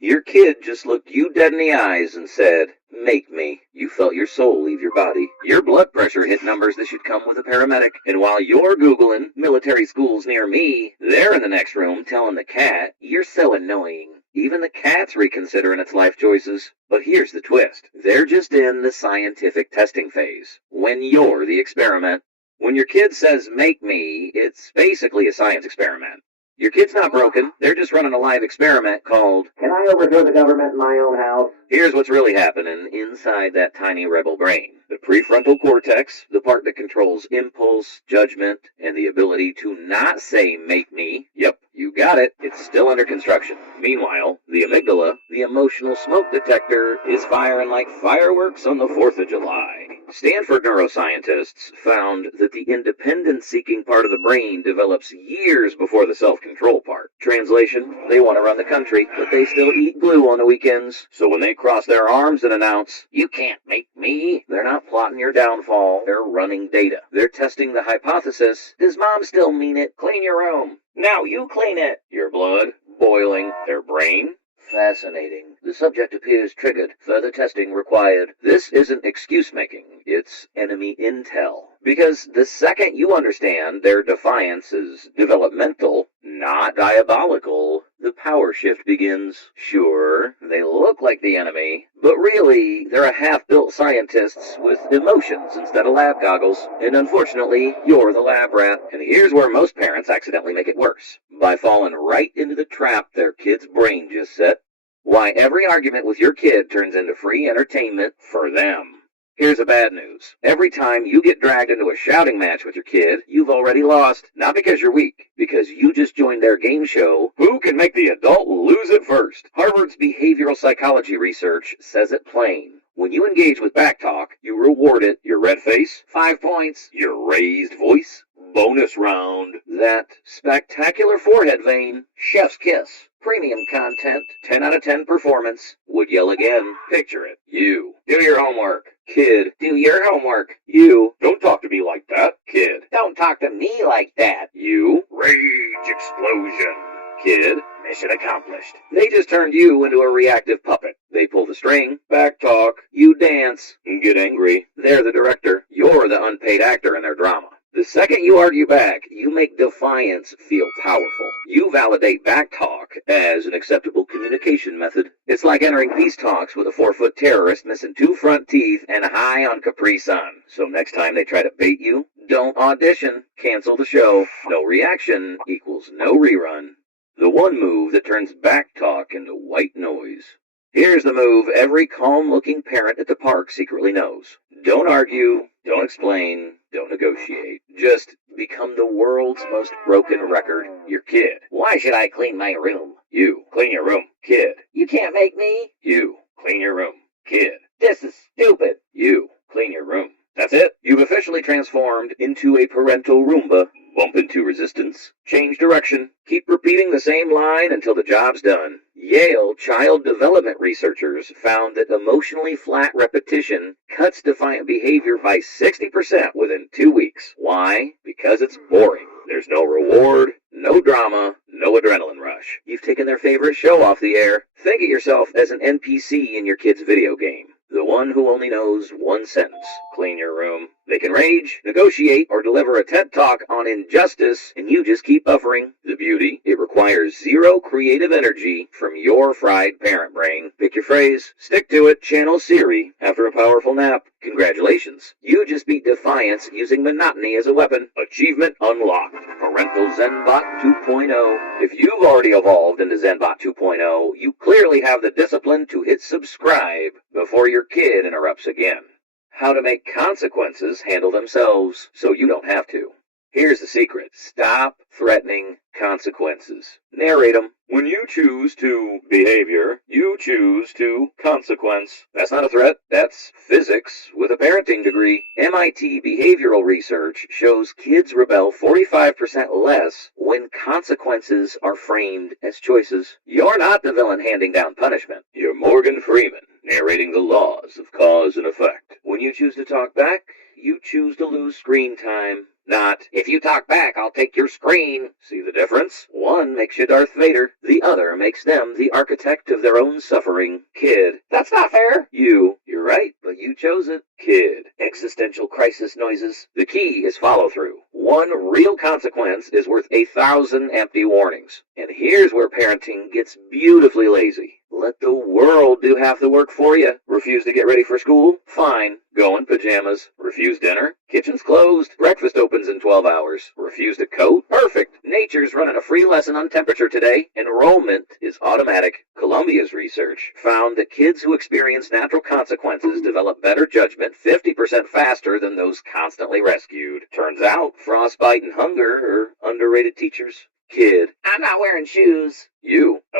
Your kid just looked you dead in the eyes and said, "Make me." You felt your soul leave your body. Your blood pressure hit numbers that should come with a paramedic. And while you're Googling military schools near me, they're in the next room telling the cat, "You're so annoying." Even the cat's reconsidering its life choices. But here's the twist. They're just in the scientific testing phase. When you're the experiment. When your kid says, "Make me," it's basically a science experiment. Your kid's not broken. They're just running a live experiment called, "Can I overthrow the government in my own house?" Here's what's really happening inside that tiny rebel brain. The prefrontal cortex, the part that controls impulse, judgment, and the ability to not say "make me." Yep, you got it. It's still under construction. Meanwhile, the amygdala, the emotional smoke detector, is firing like fireworks on the 4th of July. Stanford neuroscientists found that the independence-seeking part of the brain develops years before the self-control part. Translation, they want to run the country, but they still eat glue on the weekends. So when they cross their arms and announce, "You can't make me," they're not plotting your downfall, they're running data. They're testing the hypothesis, "Does mom still mean it? Clean your room." "Now you clean it." Your blood boiling, their brain. Fascinating. The subject appears triggered. Further testing required. This isn't excuse-making. It's enemy intel. Because the second you understand their defiance is developmental, not diabolical, the power shift begins. Sure, they look like the enemy, but really, they're a half-built scientists with emotions instead of lab goggles. And unfortunately, you're the lab rat. And here's where most parents accidentally make it worse. By falling right into the trap their kid's brain just set. Why every argument with your kid turns into free entertainment for them. Here's the bad news. Every time you get dragged into a shouting match with your kid, you've already lost. Not because you're weak, because you just joined their game show, "Who can make the adult lose it first?" Harvard's behavioral psychology research says it plain. When you engage with backtalk, you reward it. Your red face, 5 points. Your raised voice, bonus round. That spectacular forehead vein, chef's kiss. Premium content, 10 out of 10 performance. Would yell again. Picture it. You. Do your homework. Kid. Do your homework. You. Don't talk to me like that. Kid. Don't talk to me like that. You. Rage explosion. Kid. Mission accomplished. They just turned you into a reactive puppet. They pull the string, backtalk, you dance, and get angry. They're the director. You're the unpaid actor in their drama. The second you argue back, you make defiance feel powerful. You validate backtalk as an acceptable communication method. It's like entering peace talks with a 4-foot terrorist missing 2 front teeth and high on Capri Sun. So next time they try to bait you, don't audition. Cancel the show. No reaction equals no rerun. The one move that turns backtalk into white noise. Here's the move every calm-looking parent at the park secretly knows. Don't argue, don't explain, don't negotiate. Just become the world's most broken record. Your kid. "Why should I clean my room?" You. Clean your room. Kid. "You can't make me." You. Clean your room. Kid. "This is stupid." You. Clean your room. That's it. You've officially transformed into a parental Roomba. Bump into resistance. Change direction. Keep repeating the same line until the job's done. Yale child development researchers found that emotionally flat repetition cuts defiant behavior by 60% within 2 weeks. Why? Because it's boring. There's no reward, no drama, no adrenaline rush. You've taken their favorite show off the air. Think of yourself as an NPC in your kid's video game. The one who only knows one sentence. Clean your room. They can rage, negotiate, or deliver a TED Talk on injustice, and you just keep buffering. The beauty, it requires zero creative energy from your fried parent brain. Pick your phrase, stick to it, channel Siri after a powerful nap. Congratulations. You just beat defiance using monotony as a weapon. Achievement unlocked. Parental ZenBot 2.0. If you've already evolved into ZenBot 2.0, you clearly have the discipline to hit subscribe before your kid interrupts again. How to make consequences handle themselves so you don't have to. Here's the secret. Stop threatening consequences. Narrate them. When you choose to behavior, you choose to consequence. That's not a threat. That's physics with a parenting degree. MIT behavioral research shows kids rebel 45% less when consequences are framed as choices. You're not the villain handing down punishment. You're Morgan Freeman, narrating the laws of cause and effect. When you choose to talk back, you choose to lose screen time. not, if you talk back, I'll take your screen. See the difference? One makes you Darth Vader. The other makes them the architect of their own suffering. Kid, that's not fair. You're right, but you chose it. Kid, existential crisis noises. The key is follow through. One real consequence is worth 1,000 empty warnings. And here's where parenting gets beautifully lazy. Let the world do half the work for you. Refuse to get ready for school? Fine. Go in pajamas. Refuse dinner? Kitchen's closed. Breakfast opens in 12 hours. Refuse to coat? Perfect. Nature's running a free lesson on temperature today. Enrollment is automatic. Columbia's research found that kids who experience natural consequences develop better judgment 50% faster than those constantly rescued. Turns out, frostbite and hunger are underrated teachers. Kid, I'm not wearing shoes.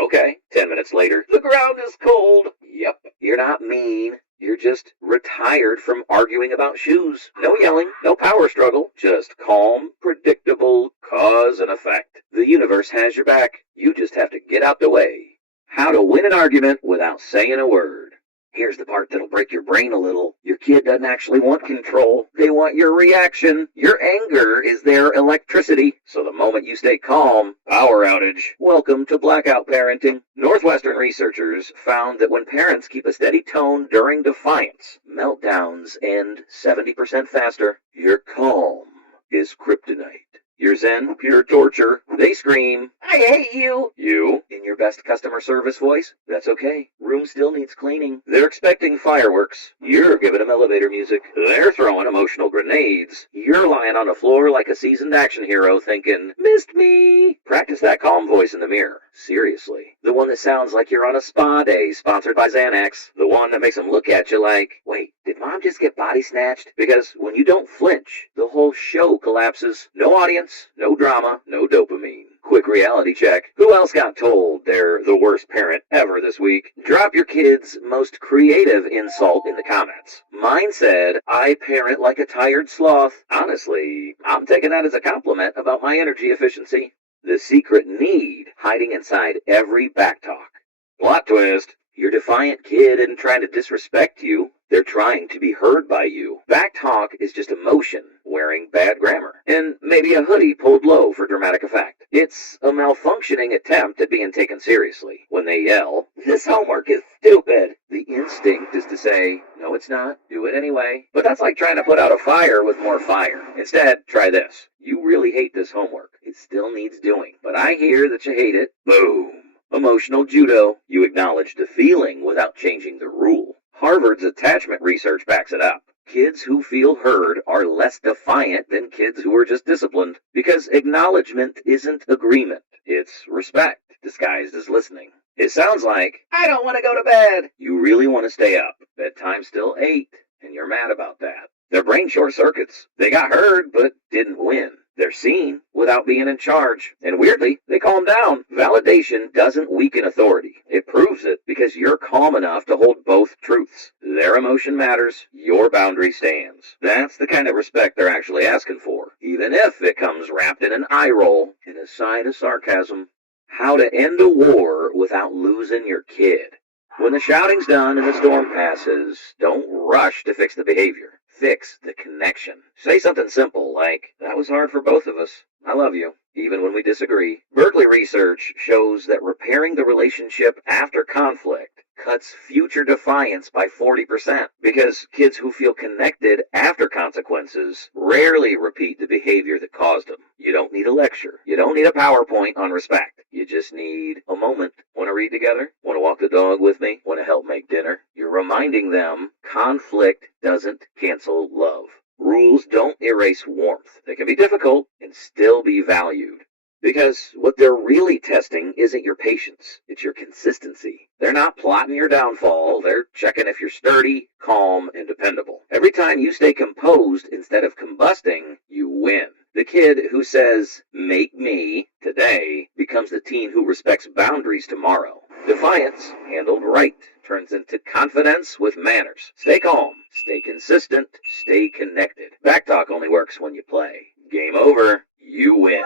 Okay. 10 minutes later, the ground is cold. Yep. You're not mean. You're just retired from arguing about shoes. No yelling, no power struggle, just calm, predictable cause and effect. The universe has your back. You just have to get out the way. How to win an argument without saying a word. Here's the part that'll break your brain a little. Your kid doesn't actually want control. They want your reaction. Your anger is their electricity. So the moment you stay calm, power outage. Welcome to blackout parenting. Northwestern researchers found that when parents keep a steady tone during defiance, meltdowns end 70% faster. Your calm is kryptonite. Your zen, pure torture. They scream, I hate you. In your best customer service voice? That's okay. Room still needs cleaning. They're expecting fireworks. You're giving them elevator music. They're throwing emotional grenades. You're lying on the floor like a seasoned action hero thinking, missed me. Practice that calm voice in the mirror. Seriously. The one that sounds like you're on a spa day sponsored by Xanax. The one that makes them look at you like, wait, did mom just get body snatched? Because when you don't flinch, the whole show collapses. No audience, no drama, no dopamine. Quick reality check. Who else got told they're the worst parent ever this week? Drop your kid's most creative insult in the comments. Mine said, I parent like a tired sloth. Honestly, I'm taking that as a compliment about my energy efficiency. The secret need hiding inside every backtalk. Plot twist. Your defiant kid isn't trying to disrespect you. They're trying to be heard by you. Backtalk is just emotion wearing bad grammar. And maybe a hoodie pulled low for dramatic effect. It's a malfunctioning attempt at being taken seriously. When they yell, this homework is stupid, the instinct is to say, no it's not, do it anyway. But that's like trying to put out a fire with more fire. Instead, try this. You really hate this homework. It still needs doing. But I hear that you hate it. Boom. Emotional judo. You acknowledge the feeling without changing the rule. Harvard's attachment research backs it up. Kids who feel heard are less defiant than kids who are just disciplined, because acknowledgement isn't agreement. It's respect disguised as listening. It sounds like, I don't want to go to bed. You really want to stay up. Bedtime's still 8, and you're mad about that. Their brain short circuits. They got heard, but didn't win. They're seen without being in charge. And weirdly, they calm down. Validation doesn't weaken authority. It proves it because you're calm enough to hold both truths. Their emotion matters, your boundary stands. That's the kind of respect they're actually asking for, even if it comes wrapped in an eye roll and a side of sarcasm. How to end a war without losing your kid. When the shouting's done and the storm passes, don't rush to fix the behavior. Fix the connection. Say something simple like, that was hard for both of us. I love you, even when we disagree. Berkeley research shows that repairing the relationship after conflict cuts future defiance by 40%, because kids who feel connected after consequences rarely repeat the behavior that caused them. You don't need a lecture. You don't need a PowerPoint on respect. You just need a moment. Want to read together? Want to walk the dog with me? Want to help make dinner? You're reminding them conflict doesn't cancel love. Rules don't erase warmth. They can be difficult and still be valued. Because what they're really testing isn't your patience, it's your consistency. They're not plotting your downfall, they're checking if you're sturdy, calm, and dependable. Every time you stay composed instead of combusting, you win. The kid who says, make me, today, becomes the teen who respects boundaries tomorrow. Defiance, handled right, turns into confidence with manners. Stay calm, stay consistent, stay connected. Backtalk only works when you play. Game over, you win.